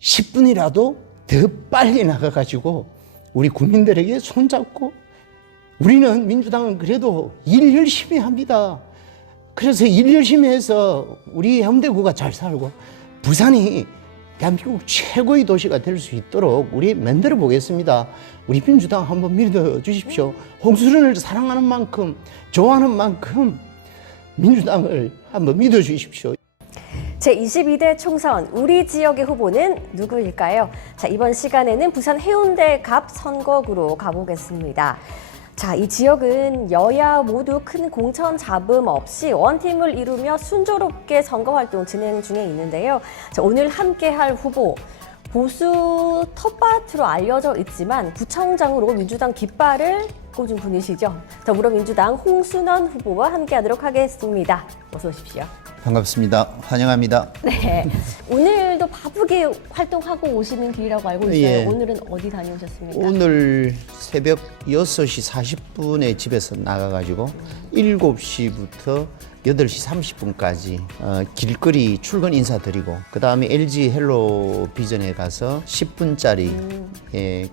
10분이라도 더 빨리 나가가지고 우리 국민들에게 손잡고 우리는 민주당은 그래도 일 열심히 합니다. 그래서 일 열심히 해서 우리 해운대구가 잘 살고 부산이 대한민국 최고의 도시가 될 수 있도록 우리 만들어 보겠습니다. 우리 민주당 한번 믿어 주십시오. 홍수련을 사랑하는 만큼 좋아하는 만큼 민주당을 한번 믿어 주십시오. 제22대 총선 우리 지역의 후보는 누구일까요? 자, 이번 시간에는 부산 해운대 갑 선거구로 가보겠습니다. 자, 이 지역은 여야 모두 큰 공천 잡음 없이 원팀을 이루며 순조롭게 선거 활동 진행 중에 있는데요. 자, 오늘 함께할 후보 보수 텃밭으로 알려져 있지만 구청장으로 민주당 깃발을 꽂은 분이시죠. 더불어민주당 홍순원 후보와 함께하도록 하겠습니다. 어서 오십시오. 반갑습니다. 환영합니다. 네, 오늘도 바쁘게 활동하고 오시는 길이라고 알고 있어요. 예. 오늘은 어디 다녀오셨습니까? 오늘 새벽 6시 40분에 집에서 나가가지고 7시부터 8시 30분까지 길거리 출근 인사드리고 그 다음에 LG 헬로비전에 가서 10분짜리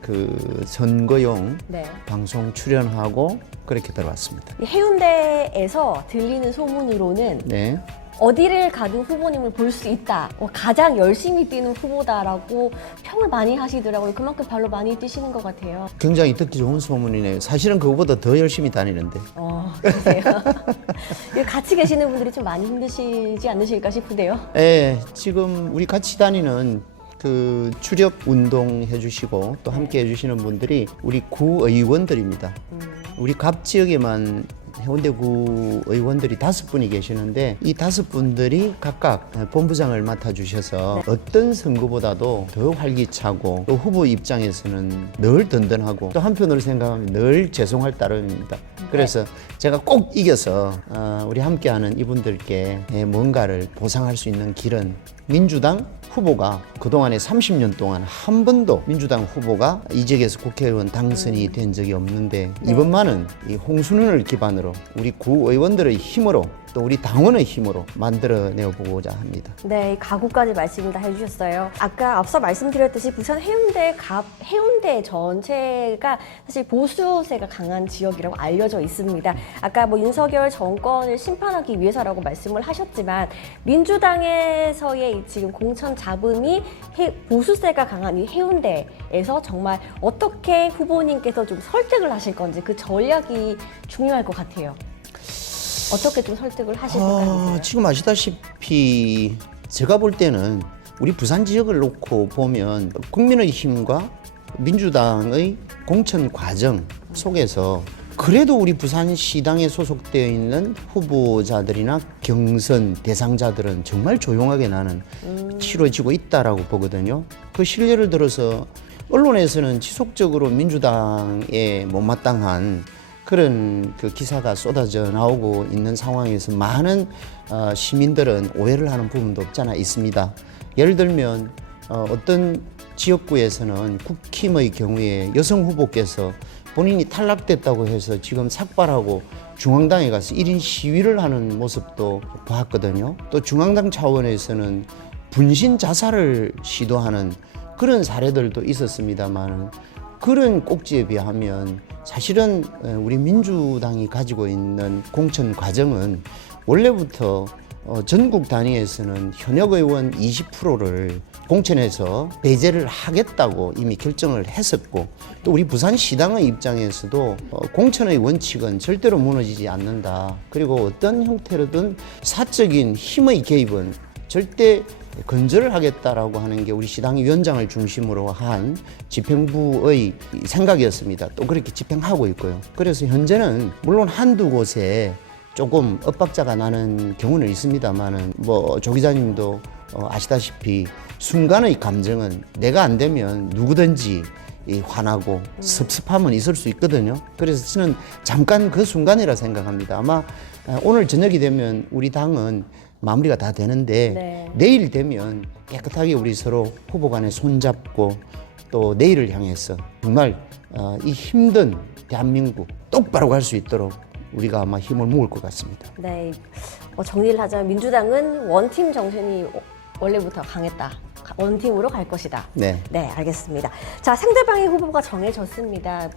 그 선거용 네. 방송 출연하고 그렇게 들어왔습니다. 이 해운대에서 들리는 소문으로는 네. 어디를 가든 후보님을 볼 수 있다. 가장 열심히 뛰는 후보다라고 평을 많이 하시더라고요. 그만큼 발로 많이 뛰시는 것 같아요. 굉장히 듣기 좋은 소문이네요. 사실은 그거보다 더 열심히 다니는데. 그러세요. 같이 계시는 분들이 좀 많이 힘드시지 않으실까 싶은데요. 네, 지금 우리 같이 다니는 그 추력 운동 해주시고 또 함께 해주시는 분들이 우리 구의원들입니다. 우리 갑 지역에만 해운대구 의원들이 5분이 계시는데 이 5분들이 각각 본부장을 맡아주셔서 어떤 선거보다도 더 활기차고 또 후보 입장에서는 늘 든든하고 또 한편으로 생각하면 늘 죄송할 따름입니다. 그래서 제가 꼭 이겨서 우리 함께하는 이분들께 뭔가를 보상할 수 있는 길은 민주당 후보가 그동안에 30년 동안 한 번도 민주당 후보가 이 지역에서 국회의원 당선이 된 적이 없는데 이번만은 이 홍순원을 기반으로 우리 구의원들의 힘으로 또 우리 당원의 힘으로 만들어내 보고자 합니다. 네, 이 각오까지 말씀을 다 해주셨어요. 아까 앞서 말씀드렸듯이 부산 해운대 전체가 사실 보수세가 강한 지역이라고 알려져 있습니다. 아까 윤석열 정권을 심판하기 위해서라고 말씀을 하셨지만 민주당에서의 지금 공천 잡음이 보수세가 강한 이 해운대에서 정말 어떻게 후보님께서 좀 설득을 하실 건지 그 전략이 중요할 것 같아요. 어떻게 좀 설득을 하실 생각이세요? 지금 아시다시피 제가 볼 때는 우리 부산 지역을 놓고 보면 국민의힘과 민주당의 공천 과정 속에서 그래도 우리 부산시당에 소속되어 있는 후보자들이나 경선 대상자들은 정말 조용하게 나는 치러지고 있다라고 보거든요. 그 실례를 들어서 언론에서는 지속적으로 민주당에 못마땅한 그런 그 기사가 쏟아져 나오고 있는 상황에서 많은 시민들은 오해를 하는 부분도 없잖아 있습니다. 예를 들면 어떤 지역구에서는 국힘의 경우에 여성 후보께서 본인이 탈락됐다고 해서 지금 삭발하고 중앙당에 가서 1인 시위를 하는 모습도 봤거든요. 또 중앙당 차원에서는 분신 자살을 시도하는 그런 사례들도 있었습니다만 그런 꼭지에 비하면 사실은 우리 민주당이 가지고 있는 공천 과정은 원래부터 전국 단위에서는 현역 의원 20%를 공천에서 배제를 하겠다고 이미 결정을 했었고 또 우리 부산시당의 입장에서도 공천의 원칙은 절대로 무너지지 않는다. 그리고 어떤 형태로든 사적인 힘의 개입은 절대 건절을 하겠다라고 하는 게 우리 시당 위원장을 중심으로 한 집행부의 생각이었습니다. 또 그렇게 집행하고 있고요. 그래서 현재는 물론 한두 곳에 조금 엇박자가 나는 경우는 있습니다만은 조 기자님도 아시다시피 순간의 감정은 내가 안 되면 누구든지 화나고 섭섭함은 있을 수 있거든요. 그래서 저는 잠깐 그 순간이라 생각합니다. 아마 오늘 저녁이 되면 우리 당은 마무리가 다 되는데 내일 되면 깨끗하게 우리 서로 후보 간에 손잡고 또 내일을 향해서 정말 이 힘든 대한민국 똑바로 갈 수 있도록 우리가 아마 힘을 모을 것 같습니다. 네, 정리를 하자면 민주당은 원팀 정신이 원래부터 강했다. 원팀으로 갈 것이다. 네. 네, 알겠습니다. 자, 상대방의 후보가 정해졌습니다.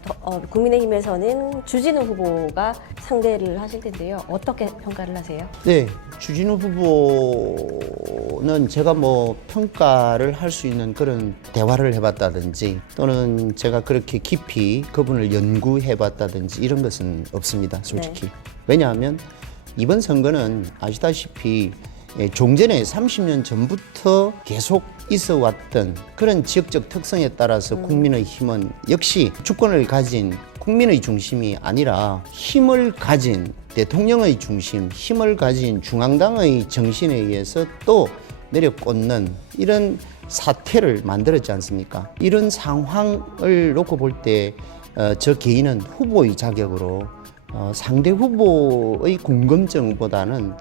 국민의힘에서는 주진우 후보가 상대를 하실 텐데요. 어떻게 평가를 하세요? 네, 주진우 후보는 제가 뭐 평가를 할 수 있는 그런 대화를 해봤다든지 또는 제가 그렇게 깊이 그분을 연구해봤다든지 이런 것은 없습니다, 솔직히. 네. 왜냐하면 이번 선거는 아시다시피 종전에 30년 전부터 계속 있어 왔던 그런 지역적 특성에 따라서 국민의힘은 역시 주권을 가진 국민의 중심이 아니라 힘을 가진 대통령의 중심, 힘을 가진 중앙당의 정신에 의해서 또 내려꽂는 이런 사태를 만들었지 않습니까? 이런 상황을 놓고 볼 때 저 개인은 후보의 자격으로 상대 후보의 궁금증보다는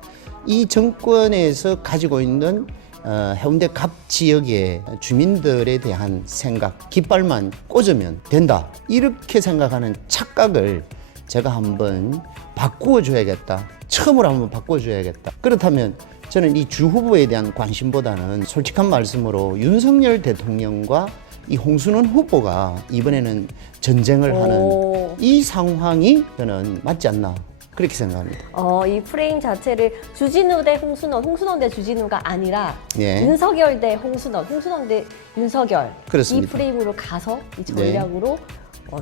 이 정권에서 가지고 있는 해운대 갑 지역의 주민들에 대한 생각, 깃발만 꽂으면 된다. 이렇게 생각하는 착각을 제가 한번 바꾸어 줘야겠다. 처음으로 한번 바꾸어 줘야겠다. 그렇다면 저는 이 주 후보에 대한 관심보다는 솔직한 말씀으로 윤석열 대통령과 이 홍순원 후보가 이번에는 전쟁을 하는 이 상황이 저는 맞지 않나 그렇게 생각합니다. 이 프레임 자체를 주진우 대 홍순원, 홍순원 대 주진우가 아니라 예. 윤석열 대 홍순원, 홍순원 대 윤석열 그렇습니다. 이 프레임으로 가서 이 전략으로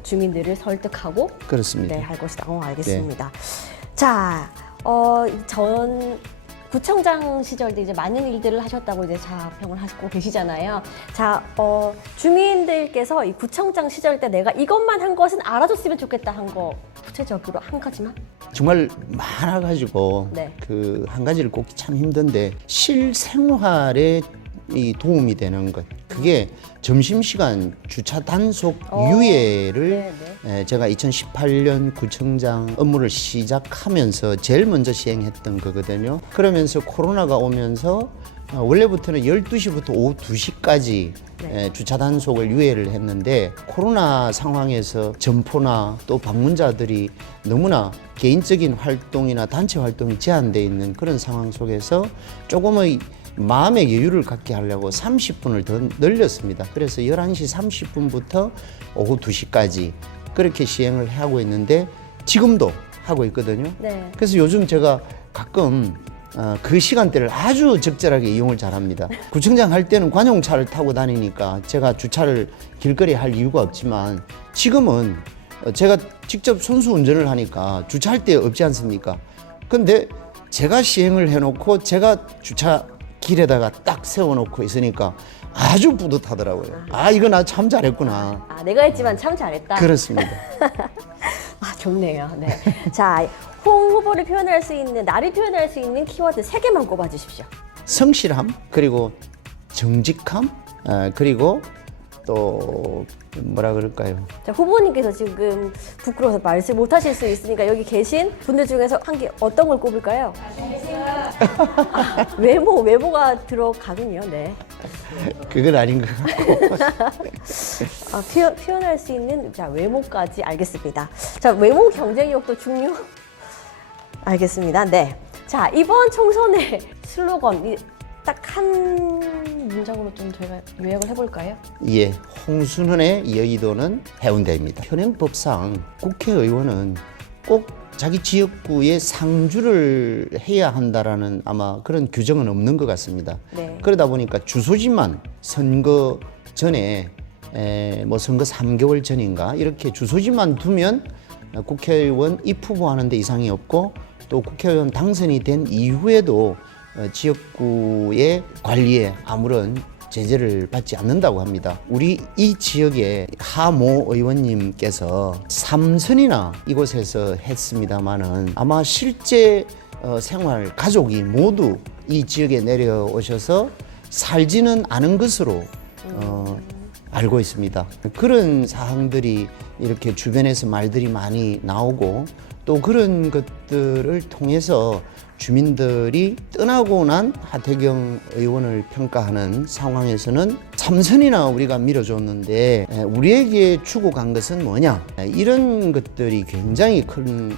주민들을 설득하고 그렇습니다. 네, 할 것이다. 알겠습니다. 자, 전 구청장 시절 때 이제 많은 일들을 하셨다고 이제 자평을 하고 계시잖아요. 자, 주민들께서 이 구청장 시절 때 내가 이것만 한 것은 알아줬으면 좋겠다 한 거 구체적으로 한 가지만? 정말 많아가지고 네. 그 한 가지를 꼽기 참 힘든데 실생활에 이 도움이 되는 것 그게 점심시간 주차 단속 유예를 제가 2018년 구청장 업무를 시작하면서 제일 먼저 시행했던 거거든요. 그러면서 코로나가 오면서 원래부터는 12시부터 오후 2시까지 주차 단속을 유예를 했는데 코로나 상황에서 점포나 또 방문자들이 너무나 개인적인 활동이나 단체 활동이 제한되어 있는 그런 상황 속에서 조금의 마음의 여유를 갖게 하려고 30분을 더 늘렸습니다. 그래서 11시 30분부터 오후 2시까지 그렇게 시행을 하고 있는데 지금도 하고 있거든요. 네. 그래서 요즘 제가 가끔 그 시간대를 아주 적절하게 이용을 잘합니다. 구청장 할 때는 관용차를 타고 다니니까 제가 주차를 길거리에 할 이유가 없지만 지금은 제가 직접 선수 운전을 하니까 주차할 데 없지 않습니까? 근데 제가 시행을 해놓고 제가 주차 길에다가 딱 세워놓고 있으니까 아주 뿌듯하더라고요. 이거 나 참 잘했구나. 내가 했지만 참 잘했다. 그렇습니다. 좋네요. 네. 자, 홍 후보를 표현할 수 있는, 나를 표현할 수 있는 키워드 3개만 꼽아주십시오. 성실함, 그리고 정직함, 그리고 또 뭐라 그럴까요? 자, 후보님께서 지금 부끄러워서 말씀 못 하실 수 있으니까 여기 계신 분들 중에서 한 개 어떤 걸 꼽을까요? 외모가 들어가군요. 네. 그건 아닌 것 같고. 표현할 수 있는 자, 외모까지 알겠습니다. 자, 외모 경쟁력도 중요. 알겠습니다. 네. 자, 이번 총선의 슬로건 딱 한 문장으로 좀 저희가 요약을 해볼까요? 예, 홍순헌의 여의도는 해운대입니다. 현행법상 국회의원은 꼭 자기 지역구에 상주를 해야 한다라는 아마 그런 규정은 없는 것 같습니다. 네. 그러다 보니까 주소지만 선거 전에 뭐 선거 3개월 전인가 이렇게 주소지만 두면 국회의원 입후보하는 데 이상이 없고 또 국회의원 당선이 된 이후에도 지역구의 관리에 아무런 제재를 받지 않는다고 합니다. 우리 이 지역의 하모 의원님께서 3선이나 이곳에서 했습니다마는 아마 실제 생활 가족이 모두 이 지역에 내려오셔서 살지는 않은 것으로 알고 있습니다. 그런 사항들이 이렇게 주변에서 말들이 많이 나오고 또 그런 것들을 통해서 주민들이 떠나고 난 하태경 의원을 평가하는 상황에서는 3선이나 우리가 밀어줬는데 우리에게 주고 간 것은 뭐냐 이런 것들이 굉장히 큰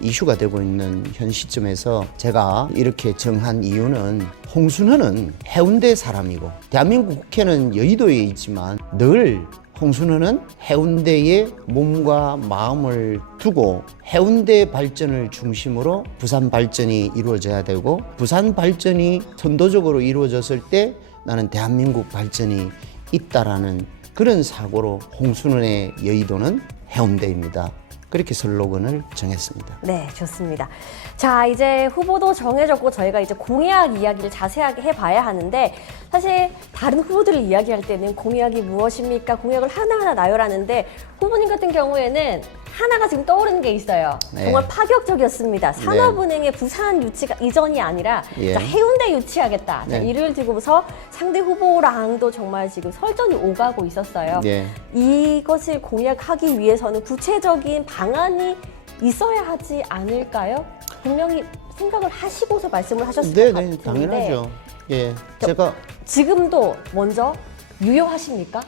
이슈가 되고 있는 현 시점에서 제가 이렇게 정한 이유는 홍순헌은 해운대 사람이고 대한민국 국회는 여의도에 있지만 늘 홍순헌은 해운대에 몸과 마음을 두고 해운대 발전을 중심으로 부산 발전이 이루어져야 되고 부산 발전이 선도적으로 이루어졌을 때 나는 대한민국 발전이 있다라는 그런 사고로 홍순헌의 여의도는 해운대입니다. 그렇게 슬로건을 정했습니다. 네, 좋습니다. 자, 이제 후보도 정해졌고 저희가 이제 공약 이야기를 자세하게 해봐야 하는데 사실 다른 후보들을 이야기할 때는 공약이 무엇입니까? 공약을 하나하나 나열하는데 후보님 같은 경우에는 하나가 지금 떠오르는 게 있어요. 네. 정말 파격적이었습니다. 산업은행의 부산 유치가 이전이 아니라 예. 자, 해운대 유치하겠다. 자, 네. 이를 두고서 상대 후보랑도 정말 지금 설전이 오가고 있었어요. 네. 이것을 공약하기 위해서는 구체적인 방안이 있어야 하지 않을까요? 분명히 생각을 하시고서 말씀을 하셨을 것 같은데 당연하죠. 예, 제가 지금도 먼저 유효하십니까?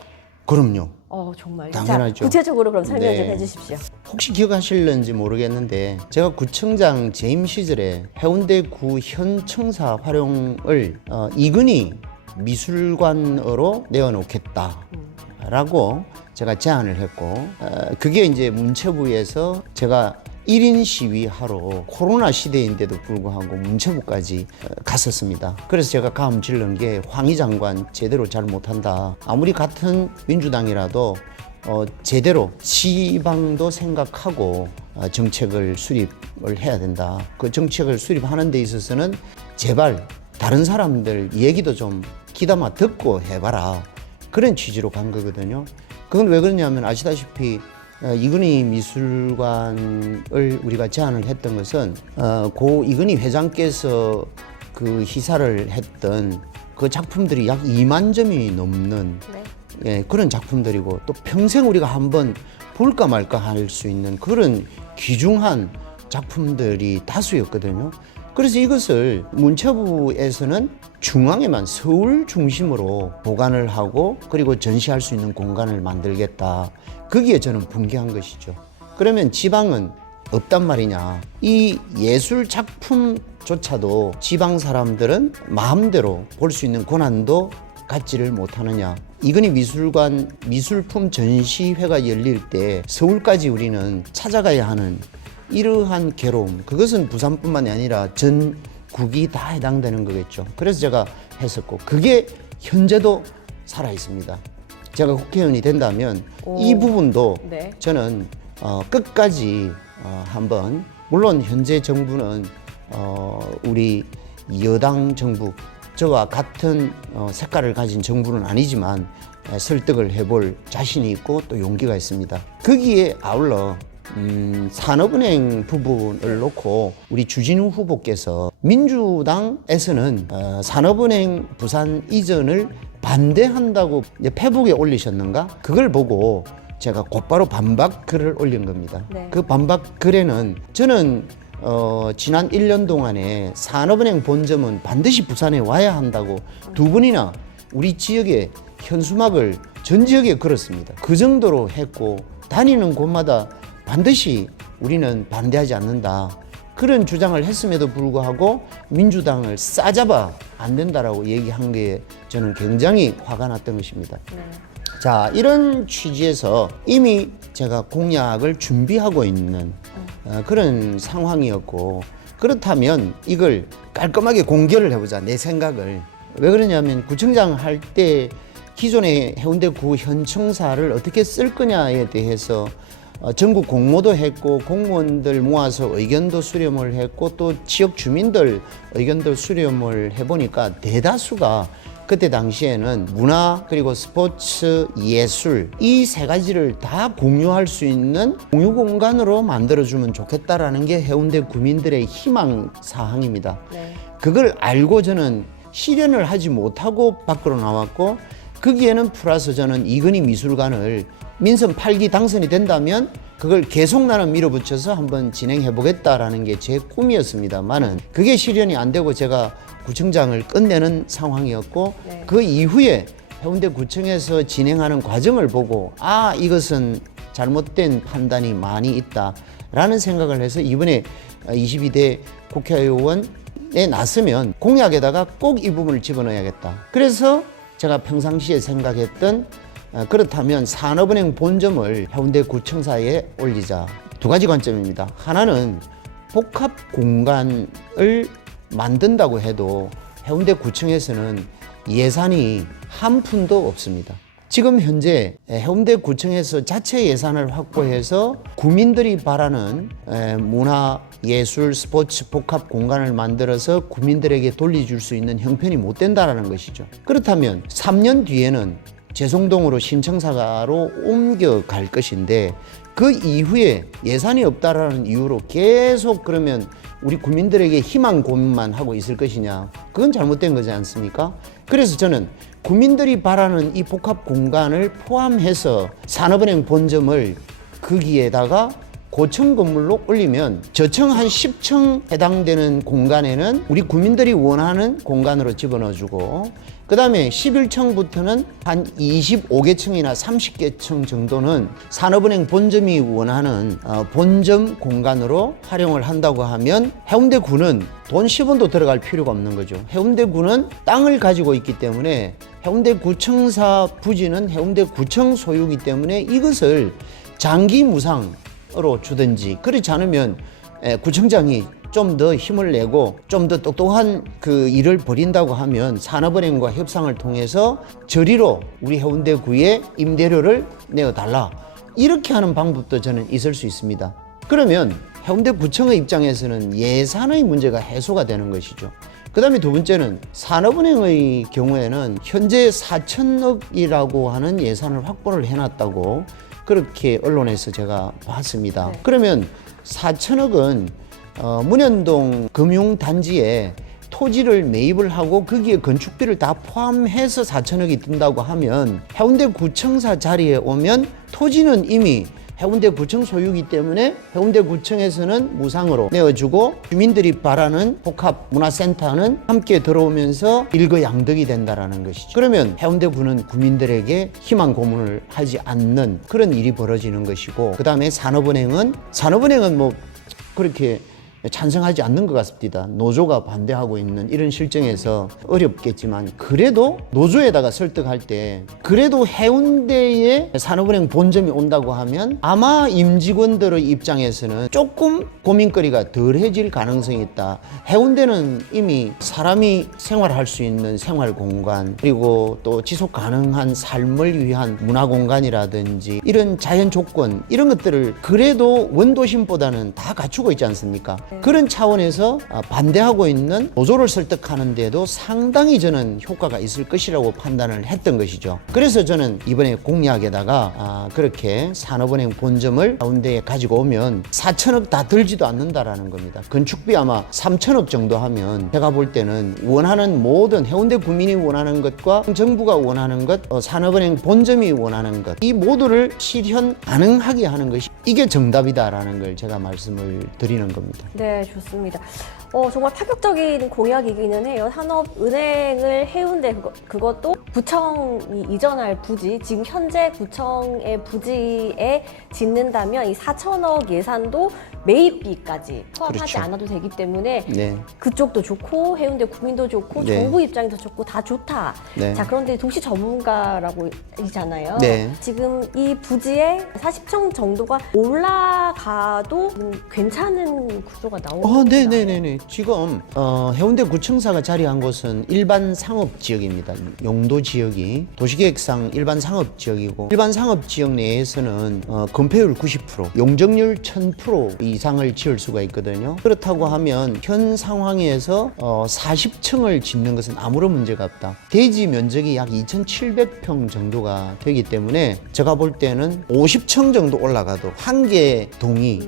그럼요. 정말. 당연하죠. 자, 구체적으로 그럼 설명 좀 네. 해주십시오. 혹시 기억하실는지 모르겠는데 제가 구청장 재임 시절에 해운대구 현 청사 활용을 이근희 미술관으로 내어놓겠다라고 제가 제안을 했고 그게 이제 문체부에서 제가 1인 시위하러 코로나 시대인데도 불구하고 문체부까지 갔었습니다. 그래서 제가 감 질른 게 황희 장관 제대로 잘 못한다. 아무리 같은 민주당이라도 제대로 지방도 생각하고 정책을 수립을 해야 된다. 그 정책을 수립하는 데 있어서는 제발 다른 사람들 얘기도 좀 귀담아 듣고 해봐라. 그런 취지로 간 거거든요. 그건 왜 그러냐면 아시다시피 이근희 미술관을 우리가 제안을 했던 것은 고 이근희 회장께서 그 희사를 했던 그 작품들이 약 2만 점이 넘는 네. 예, 그런 작품들이고 또 평생 우리가 한번 볼까 말까 할 수 있는 그런 귀중한 작품들이 다수였거든요. 그래서 이것을 문체부에서는 중앙에만 서울 중심으로 보관을 하고 그리고 전시할 수 있는 공간을 만들겠다. 거기에 저는 분개한 것이죠. 그러면 지방은 없단 말이냐. 이 예술 작품조차도 지방 사람들은 마음대로 볼 수 있는 권한도 갖지를 못하느냐. 이근희 미술관 미술품 전시회가 열릴 때 서울까지 우리는 찾아가야 하는 이러한 괴로움, 그것은 부산뿐만이 아니라 전국이 다 해당되는 거겠죠. 그래서 제가 했었고 그게 현재도 살아 있습니다. 제가 국회의원이 된다면 이 부분도 네. 저는 끝까지 한번, 물론 현재 정부는 우리 여당 정부, 저와 같은 색깔을 가진 정부는 아니지만 설득을 해볼 자신이 있고 또 용기가 있습니다. 거기에 아울러 산업은행 부분을 놓고 우리 주진우 후보께서 민주당에서는 산업은행 부산 이전을 반대한다고 이제 페북에 올리셨는가? 그걸 보고 제가 곧바로 반박 글을 올린 겁니다. 네. 그 반박 글에는 저는 지난 1년 동안에 산업은행 본점은 반드시 부산에 와야 한다고 두 번이나 우리 지역에 현수막을 전 지역에 걸었습니다. 그 정도로 했고 다니는 곳마다 반드시 우리는 반대하지 않는다. 그런 주장을 했음에도 불구하고 민주당을 싸잡아 안 된다라고 얘기한 게 저는 굉장히 화가 났던 것입니다. 네. 자, 이런 취지에서 이미 제가 공약을 준비하고 있는 그런 상황이었고, 그렇다면 이걸 깔끔하게 공개를 해보자, 내 생각을. 왜 그러냐면 구청장 할 때 기존의 해운대구 현청사를 어떻게 쓸 거냐에 대해서 전국 공모도 했고 공무원들 모아서 의견도 수렴을 했고 또 지역 주민들 의견도 수렴을 해보니까 대다수가 그때 당시에는 문화 그리고 스포츠 예술 이 세 가지를 다 공유할 수 있는 공유 공간으로 만들어주면 좋겠다라는 게 해운대 구민들의 희망 사항입니다. 네. 그걸 알고 저는 실현을 하지 못하고 밖으로 나왔고, 거기에는 플러스 저는 이근희 미술관을 민선 8기 당선이 된다면 그걸 계속 나는 밀어붙여서 한번 진행해 보겠다라는 게 제 꿈이었습니다만은 그게 실현이 안 되고 제가 구청장을 끝내는 상황이었고, 네. 그 이후에 해운대 구청에서 진행하는 과정을 보고 이것은 잘못된 판단이 많이 있다. 라는 생각을 해서 이번에 22대 국회의원에 나서면 공약에다가 꼭 이 부분을 집어넣어야겠다. 그래서 제가 평상시에 생각했던 그렇다면 산업은행 본점을 해운대구청사에 올리자. 두 가지 관점입니다. 하나는 복합 공간을 만든다고 해도 해운대구청에서는 예산이 한 푼도 없습니다. 지금 현재 해운대구청에서 자체 예산을 확보해서 국민들이 바라는 문화, 예술, 스포츠 복합 공간을 만들어서 국민들에게 돌려줄 수 있는 형편이 못 된다는 것이죠. 그렇다면 3년 뒤에는 재송동으로 신청사가로 옮겨갈 것인데 그 이후에 예산이 없다라는 이유로 계속 그러면 우리 국민들에게 희망 고문만 하고 있을 것이냐? 그건 잘못된 거지 않습니까? 그래서 저는 국민들이 바라는 이 복합 공간을 포함해서 산업은행 본점을 거기에다가 고층 건물로 올리면 저층 한 10층 해당되는 공간에는 우리 국민들이 원하는 공간으로 집어넣어주고 그 다음에 11층부터는 한 25개층이나 30개층 정도는 산업은행 본점이 원하는 본점 공간으로 활용을 한다고 하면 해운대구는 돈 10원도 들어갈 필요가 없는 거죠. 해운대구는 땅을 가지고 있기 때문에 해운대구청사 부지는 해운대구청 소유이기 때문에 이것을 장기 무상으로 주든지 그렇지 않으면 구청장이 좀 더 힘을 내고 좀 더 똑똑한 그 일을 벌인다고 하면 산업은행과 협상을 통해서 저리로 우리 해운대구에 임대료를 내어달라. 이렇게 하는 방법도 저는 있을 수 있습니다. 그러면 해운대구청의 입장에서는 예산의 문제가 해소가 되는 것이죠. 그 다음에 두 번째는 산업은행의 경우에는 현재 4천억이라고 하는 예산을 확보를 해놨다고 그렇게 언론에서 제가 봤습니다. 그러면 4천억은 문현동 금융단지에 토지를 매입을 하고 거기에 건축비를 다 포함해서 4천억이 든다고 하면 해운대구청사 자리에 오면 토지는 이미 해운대구청 소유이기 때문에 해운대구청에서는 무상으로 내어주고 주민들이 바라는 복합문화센터는 함께 들어오면서 일거양득이 된다는 것이죠. 그러면 해운대구는 국민들에게 희망 고문을 하지 않는 그런 일이 벌어지는 것이고 그 다음에 산업은행은 뭐 그렇게 찬성하지 않는 것 같습니다. 노조가 반대하고 있는 이런 실정에서 어렵겠지만 그래도 노조에다가 설득할 때 그래도 해운대에 산업은행 본점이 온다고 하면 아마 임직원들의 입장에서는 조금 고민거리가 덜해질 가능성이 있다. 해운대는 이미 사람이 생활할 수 있는 생활공간 그리고 또 지속 가능한 삶을 위한 문화공간이라든지 이런 자연 조건 이런 것들을 그래도 원도심보다는 다 갖추고 있지 않습니까? 그런 차원에서 반대하고 있는 노조를 설득하는 데도 상당히 저는 효과가 있을 것이라고 판단을 했던 것이죠. 그래서 저는 이번에 공약에다가 그렇게 산업은행 본점을 해운대에 가지고 오면 4천억 다 들지도 않는다라는 겁니다. 건축비 아마 3천억 정도 하면 제가 볼 때는 원하는 모든 해운대 국민이 원하는 것과 정부가 원하는 것, 산업은행 본점이 원하는 것 이 모두를 실현 가능하게 하는 것이 이게 정답이다라는 걸 제가 말씀을 드리는 겁니다. 네, 좋습니다. 정말 파격적인 공약이기는 해요. 산업은행을 해운대 그것도 구청이 이전할 부지, 지금 현재 구청의 부지에 짓는다면 이 4천억 예산도 매입비까지 포함하지 그렇죠. 않아도 되기 때문에 네. 그쪽도 좋고 해운대 국민도 좋고 네. 정부 입장에서 좋고 다 좋다. 네. 자, 그런데 도시 전문가라고 있잖아요. 네. 지금 이 부지에 40층 정도가 올라가도 괜찮은 구조가 나오는 네네네네. 지금 해운대 구청사가 자리한 곳은 일반 상업 지역입니다. 용도 지역이 도시계획상 일반 상업 지역이고 일반 상업 지역 내에서는 건폐율 90%, 용적률 1000% 이상을 지을 수가 있거든요. 그렇다고 하면 현 상황에서 40층을 짓는 것은 아무런 문제가 없다. 대지 면적이 약 2,700평 정도가 되기 때문에 제가 볼 때는 50층 정도 올라가도 한 개 동이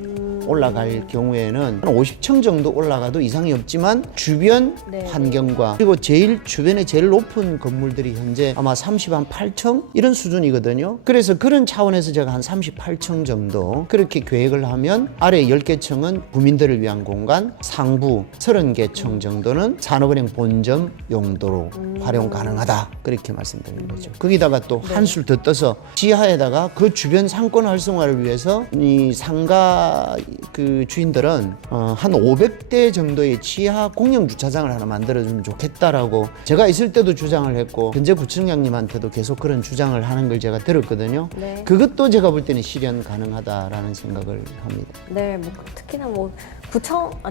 올라갈 경우에는 한 50층 정도 올라가도 이상이 없지만 주변 네. 환경과 그리고 주변에 제일 높은 건물들이 현재 아마 38층 이런 수준이거든요. 그래서 그런 차원에서 제가 한 38층 정도 그렇게 계획을 하면 아래 10개 층은 구민들을 위한 공간, 상부 30개 층 정도는 산업은행 본점 용도로 활용 가능하다. 그렇게 말씀드리는 거죠. 거기다가 또 한술 더 떠서 지하에다가 그 주변 상권 활성화를 위해서 이 상가 그 주인들은 한 500대 정도의 지하 공영 주차장을 하나 만들어주면 좋겠다라고 제가 있을 때도 주장을 했고 현재 구청장님한테도 계속 그런 주장을 하는 걸 제가 들었거든요. 네. 그것도 제가 볼 때는 실현 가능하다라는 생각을 합니다. 네, 뭐 특히나 뭐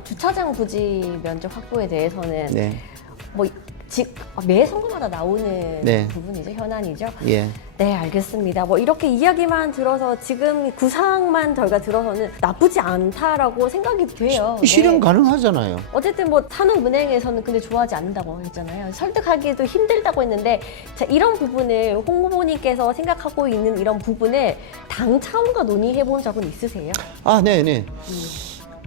주차장 부지 면적 확보에 대해서는 네. 뭐 매 선거마다 나오는 네. 부분이죠, 현안이죠. 예. 네, 알겠습니다. 뭐 이렇게 이야기만 들어서 지금 구상만 저희가 들어서는 나쁘지 않다라고 생각이 돼요. 실현 네. 가능하잖아요. 어쨌든 뭐 산업은행에서는 근데 좋아하지 않는다고 했잖아요. 설득하기도 힘들다고 했는데 자, 이런 부분을 홍 후보님께서 생각하고 있는 이런 부분을 당 차원과 논의해 본 적은 있으세요? 아, 네네.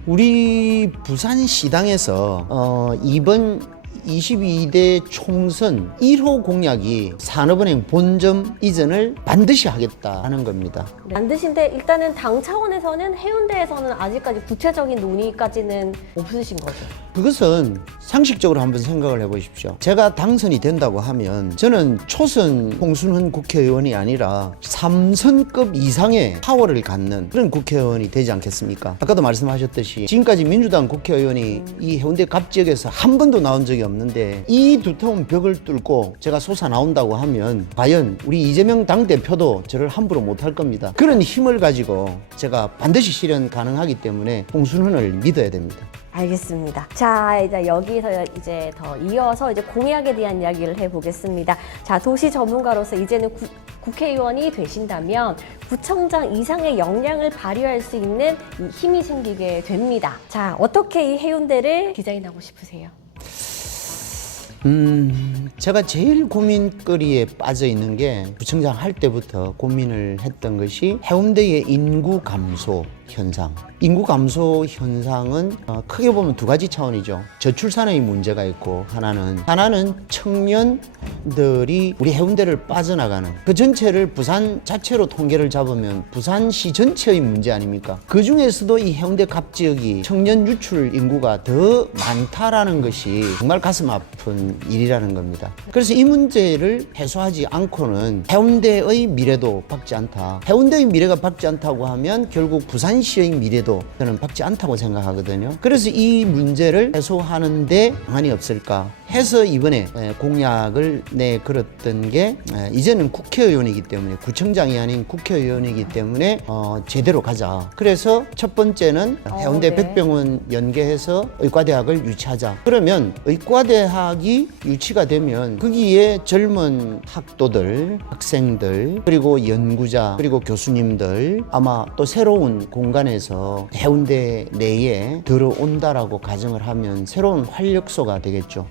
우리 부산시당에서 이번 22대 총선 1호 공약이 산업은행 본점 이전을 반드시 하겠다는 겁니다. 반드시인데 일단은 당 차원에서는 해운대에서는 아직까지 구체적인 논의까지는 없으신 거죠. 그것은 상식적으로 한번 생각을 해보십시오. 제가 당선이 된다고 하면 저는 초선 홍순헌 국회의원이 아니라 3선급 이상의 파워를 갖는 그런 국회의원이 되지 않겠습니까? 아까도 말씀하셨듯이 지금까지 민주당 국회의원이 이 해운대 갑 지역에서 한 번도 나온 적이 없는데 이 두터운 벽을 뚫고 제가 솟아 나온다고 하면 과연 우리 이재명 당대표도 저를 함부로 못할 겁니다. 그런 힘을 가지고 제가 반드시 실현 가능하기 때문에 홍순헌을 믿어야 됩니다. 알겠습니다. 자, 이제 여기서 이제 더 이어서 이제 공약에 대한 이야기를 해보겠습니다. 자, 도시 전문가로서 이제는 국회의원이 되신다면 구청장 이상의 역량을 발휘할 수 있는 이 힘이 생기게 됩니다. 자, 어떻게 이 해운대를 디자인하고 싶으세요? 제가 제일 고민거리에 빠져 있는 게 구청장 할 때부터 고민을 했던 것이 해운대의 인구 감소 현상. 인구 감소 현상은 크게 보면 두 가지 차원이죠. 저출산의 문제가 있고 하나는 청년들이 우리 해운대를 빠져나가는 그 전체를 부산 자체로 통계를 잡으면 부산시 전체의 문제 아닙니까? 그 중에서도 이 해운대 갑 지역이 청년 유출 인구가 더 많다라는 것이 정말 가슴 아픈 일이라는 겁니다. 그래서 이 문제를 해소하지 않고는 해운대의 미래도 밝지 않다. 해운대의 미래가 밝지 않다고 하면 결국 부산시의 미래도 저는 밝지 않다고 생각하거든요. 그래서 이 문제를 해소하는데 방안이 없을까 해서 이번에 공약을 내걸었던 게 이제는 국회의원이기 때문에 구청장이 아닌 국회의원이기 때문에 제대로 가자. 그래서 첫 번째는 해운대 네. 백병원 연계해서 의과대학을 유치하자. 그러면 의과대학이 유치가 되면 거기에 젊은 학도들, 학생들, 그리고 연구자, 그리고 교수님들 아마 또 새로운 공간에서 해운대 내에 들어온다라고 가정을 하면 새로운 활력소가 되겠죠.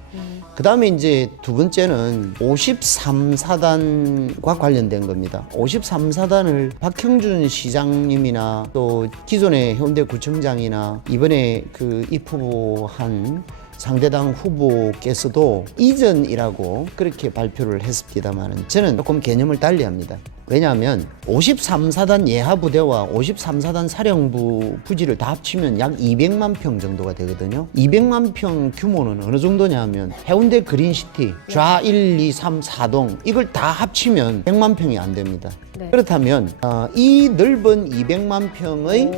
그 다음에 이제 두 번째는 53사단과 관련된 겁니다. 53사단을 박형준 시장님이나 또 기존의 해운대 구청장이나 이번에 그 입후보한 상대당 후보께서도 이전이라고 그렇게 발표를 했습니다만 저는 조금 개념을 달리합니다. 왜냐하면 53사단 예하부대와 53사단 사령부 부지를 다 합치면 약 200만 평 정도가 되거든요. 200만 평 규모는 어느 정도냐 하면 해운대 그린시티 좌 1, 2, 3, 4동 이걸 다 합치면 100만 평이 안 됩니다. 네. 그렇다면 이 넓은 200만 평의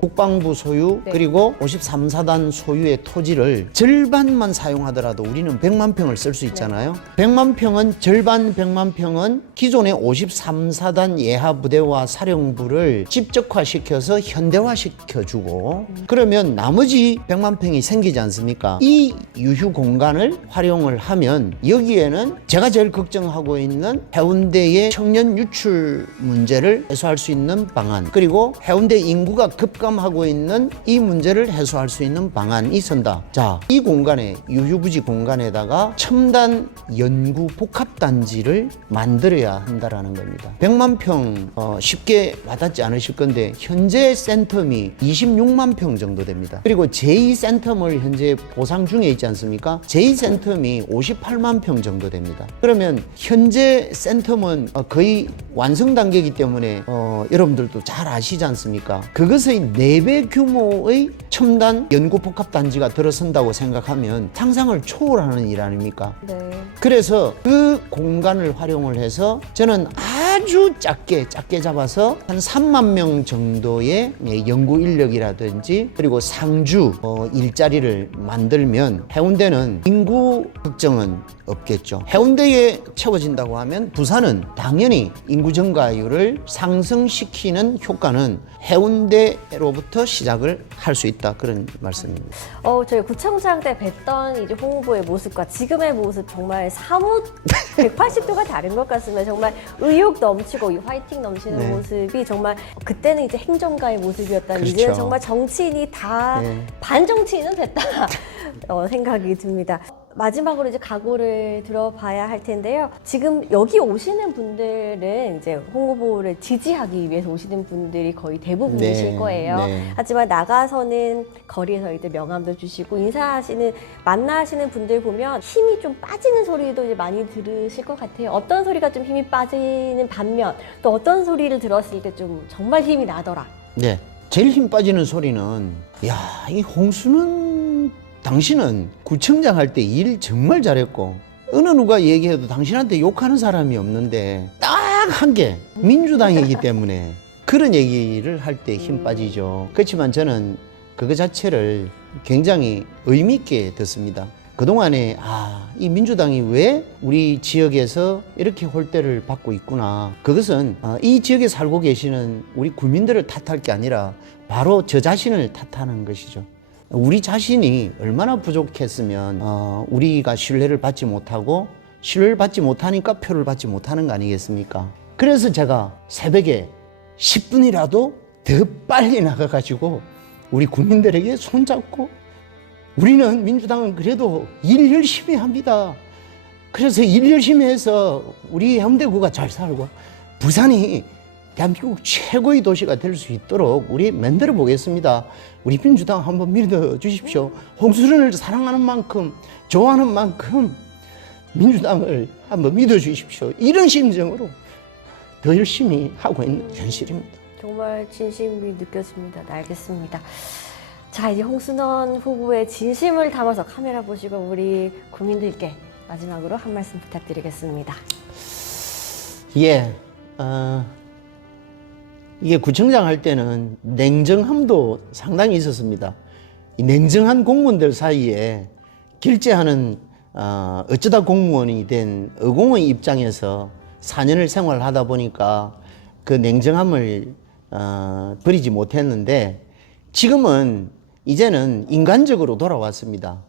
국방부 소유 그리고 53사단 소유의 토지를 절반만 사용하더라도 우리는 100만 평을 쓸 수 있잖아요. 100만 평은 절반 100만 평은 기존의 53사단 예하부대와 사령부를 집적화시켜서 현대화시켜주고 그러면 나머지 100만 평이 생기지 않습니까? 이 유휴 공간을 활용을 하면 여기에는 제가 제일 걱정하고 있는 해운대의 청년 유출 문제를 해소할 수 있는 방안 그리고 해운대 인구가 급감하고 있는 이 문제를 해소할 수 있는 방안이 선다. 자, 이 공간에 유휴부지 공간에다가 첨단 연구 복합단지를 만들어야 한다라는 겁니다. 100만 평 쉽게 와닿지 않으실 건데 현재 센텀이 26만 평 정도 됩니다. 그리고 제2센텀을 현재 보상 중에 있지 않습니까? 제2센텀이 58만 평 정도 됩니다. 그러면 현재 센텀은 거의 완성 단계이기 때문에 여러분들도 잘 아시지 않습니까? 그것의 4배 규모의 첨단 연구복합단지가 들어선다고 생각하면 상상을 초월하는 일 아닙니까? 네. 그래서 그 공간을 활용을 해서 저는 아주 작게 잡아서 한 3만 명 정도의 연구 인력이라든지 그리고 상주 일자리를 만들면 해운대는 인구 걱정은 없겠죠. 해운대에 채워진다고 하면 부산은 당연히 인구 증가율을 상승시키는 효과는 해운대로부터 시작을 할 수 있다, 그런 말씀입니다. 저희 구청장 때 뵀던 이제 홍 후보의 모습과 지금의 모습 정말 사뭇 180도가 다른 것 같습니다. 정말 의욕 넘치고 이 화이팅 넘치는 네. 모습이 정말 그때는 이제 행정가의 모습이었다면 그렇죠. 이제는 정말 정치인이 다 네. 반정치인은 됐다 생각이 듭니다. 마지막으로 이제 각오를 들어봐야 할 텐데요. 지금 여기 오시는 분들은 이제 홍 후보를 지지하기 위해서 오시는 분들이 거의 대부분이실 네, 거예요. 네. 하지만 나가서는 거리에서 이제 명함도 주시고 만나시는 분들 보면 힘이 좀 빠지는 소리도 이제 많이 들으실 것 같아요. 어떤 소리가 좀 힘이 빠지는 반면 또 어떤 소리를 들었을 때 좀 정말 힘이 나더라. 네. 제일 힘 빠지는 소리는, 야, 이 홍수는 당신은 구청장 할 때 일 정말 잘했고 어느 누가 얘기해도 당신한테 욕하는 사람이 없는데 딱 한 개 민주당이기 때문에 그런 얘기를 할 때 힘 빠지죠. 그렇지만 저는 그거 자체를 굉장히 의미 있게 듣습니다. 그동안에 이 민주당이 왜 우리 지역에서 이렇게 홀대를 받고 있구나. 그것은 이 지역에 살고 계시는 우리 구민들을 탓할 게 아니라 바로 저 자신을 탓하는 것이죠. 우리 자신이 얼마나 부족했으면 우리가 신뢰를 받지 못하고 신뢰를 받지 못하니까 표를 받지 못하는 거 아니겠습니까? 그래서 제가 새벽에 10분이라도 더 빨리 나가가지고 우리 국민들에게 손잡고 우리는 민주당은 그래도 일 열심히 합니다. 그래서 일 열심히 해서 우리 해운대구가 잘 살고 부산이 대한민국 최고의 도시가 될 수 있도록 우리 만들어 보겠습니다. 우리 민주당 한번 믿어 주십시오. 홍수를 사랑하는 만큼, 좋아하는 만큼 민주당을 한번 믿어 주십시오. 이런 심정으로 더 열심히 하고 있는 현실입니다. 정말 진심이 느껴집니다. 네, 알겠습니다. 자, 이제 홍순원 후보의 진심을 담아서 카메라 보시고 우리 국민들께 마지막으로 한 말씀 부탁드리겠습니다. 예, 이게 구청장 할 때는 냉정함도 상당히 있었습니다. 이 냉정한 공무원들 사이에 결제하는 어쩌다 공무원이 된 어공의 입장에서 4년을 생활하다 보니까 그 냉정함을 버리지 못했는데 지금은 이제는 인간적으로 돌아왔습니다.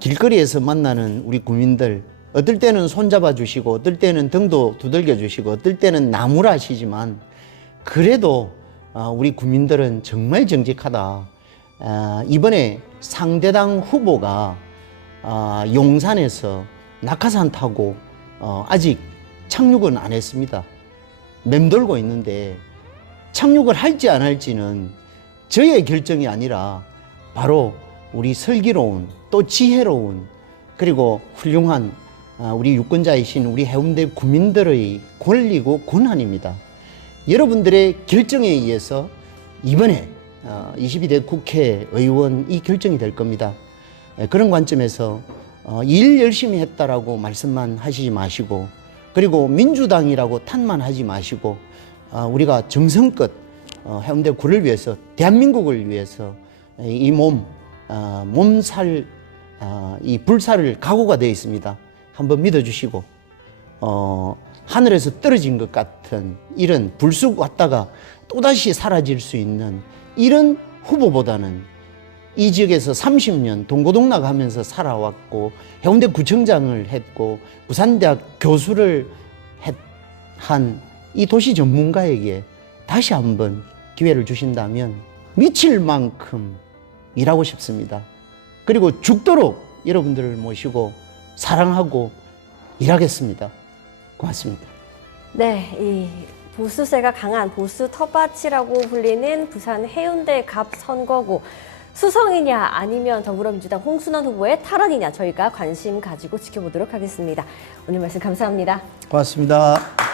길거리에서 만나는 우리 국민들, 어떨 때는 손잡아 주시고 어떨 때는 등도 두들겨 주시고 어떨 때는 나무라 하시지만 그래도 우리 국민들은 정말 정직하다. 이번에 상대당 후보가 용산에서 낙하산 타고 아직 착륙은 안 했습니다. 맴돌고 있는데 착륙을 할지 안 할지는 저의 결정이 아니라 바로 우리 슬기로운 또 지혜로운 그리고 훌륭한 우리 유권자이신 우리 해운대 구민들의 권리고 권한입니다. 여러분들의 결정에 의해서 이번에 22대 국회의원이 결정이 될 겁니다. 그런 관점에서 일 열심히 했다라고 말씀만 하시지 마시고 그리고 민주당이라고 탓만 하지 마시고 우리가 정성껏 해운대 구를 위해서 대한민국을 위해서 이 몸살 이 불살을 각오가 되어 있습니다. 한번 믿어주시고 하늘에서 떨어진 것 같은 이런 불쑥 왔다가 또다시 사라질 수 있는 이런 후보보다는 이 지역에서 30년 동고동락 하면서 살아왔고 해운대 구청장을 했고 부산대학 교수를 한 이 도시 전문가에게 다시 한번 기회를 주신다면 미칠 만큼 일하고 싶습니다. 그리고 죽도록 여러분들을 모시고 사랑하고 일하겠습니다. 고맙습니다. 네, 이 보수세가 강한 보수 텃밭이라고 불리는 부산 해운대 갑 선거구 수성이냐 아니면 더불어민주당 홍순원 후보의 탈환이냐 저희가 관심 가지고 지켜보도록 하겠습니다. 오늘 말씀 감사합니다. 고맙습니다.